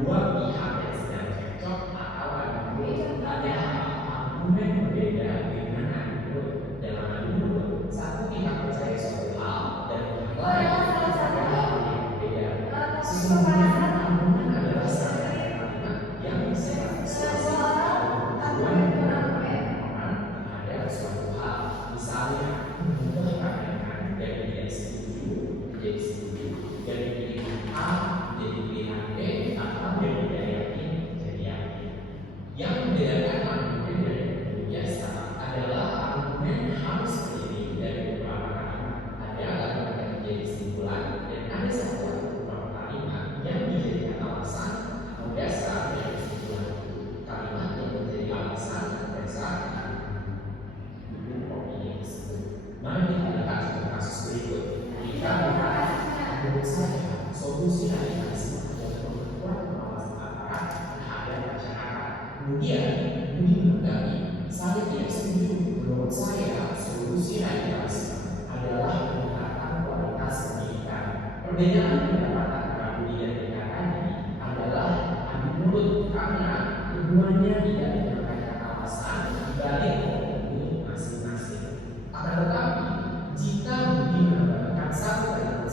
dua pihak yang sedang cekcok atau adu mulut, ada argumen berbeda dengan adu mulut. Dalam adu mulut, satu pihak percaya suatu hal dan pihak lain percaya hal yang berbeda. Sesungguhnya argumen adalah serangkaian kalimat yang bersifat persuasif dan bertujuan menentukan orang terhadap suatu hal. Misalnya, mengubah dari tidak setuju menjadi setuju, dari pilihan A menjadi pilihan B, atau dari tidak yakin menjadi yakin. Yang membedakan argumen dari keduanya adalah argumen harus terdiri dari beberapa kalimat. Ada kalimat yang menjadi kesimpulan dan ada satu atau beberapa kalimat yang dijadikan alasan atau dasar dari kesimpulan itu. Kalimat yang menjadi alasan atau dasar itu opini tersebut. Mari kita lihat contoh kasus berikut. Jika menurut saya solusi radikalisme adalah memperkuat pengawasan aparat terhadap masyarakat. Kemudian Budi menanggapi, saya tidak setuju. Menurut saya solusi radikalisme adalah meningkatkan kualitas pendidikan. Perbedaan pendapat antara Budi dan Eka tadi adalah adu mulut karena keduanya tidak menyampaikan alasan dibalik opini masing-masing. Akan tetapi, jika Budi menambahkan satu kalimat